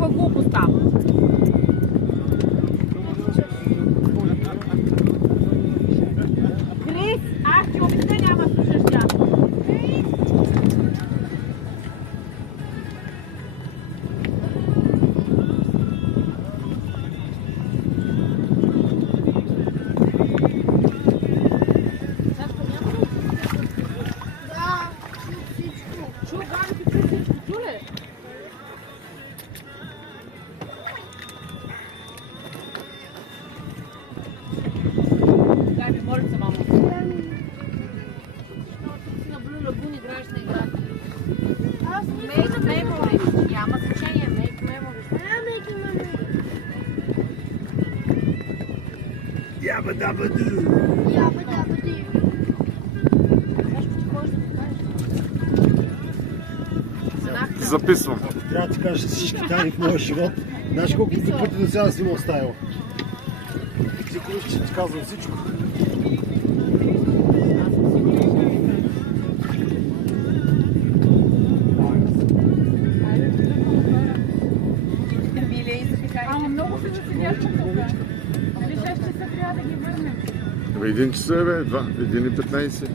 някаква глупост там. Крис, аз ти обясня, няма да слушаш тя. Дай ми, моля се, мамо. На Blue Lagoon играеш на играта. Make memories. Няма значение. Make memories. Яба даба ду. Нещо ти ходиш да ми кажеш? Записвам. Ако трябва да ти кажа всички тайни в моя живот, знаеш колко пъти до сега си ме оставил. Сигурно ще ти казвам всичко. Ама много се засидяш по кафе. Нали 6 часа трябва да ги върнем? 1 часа, бе, 1:15.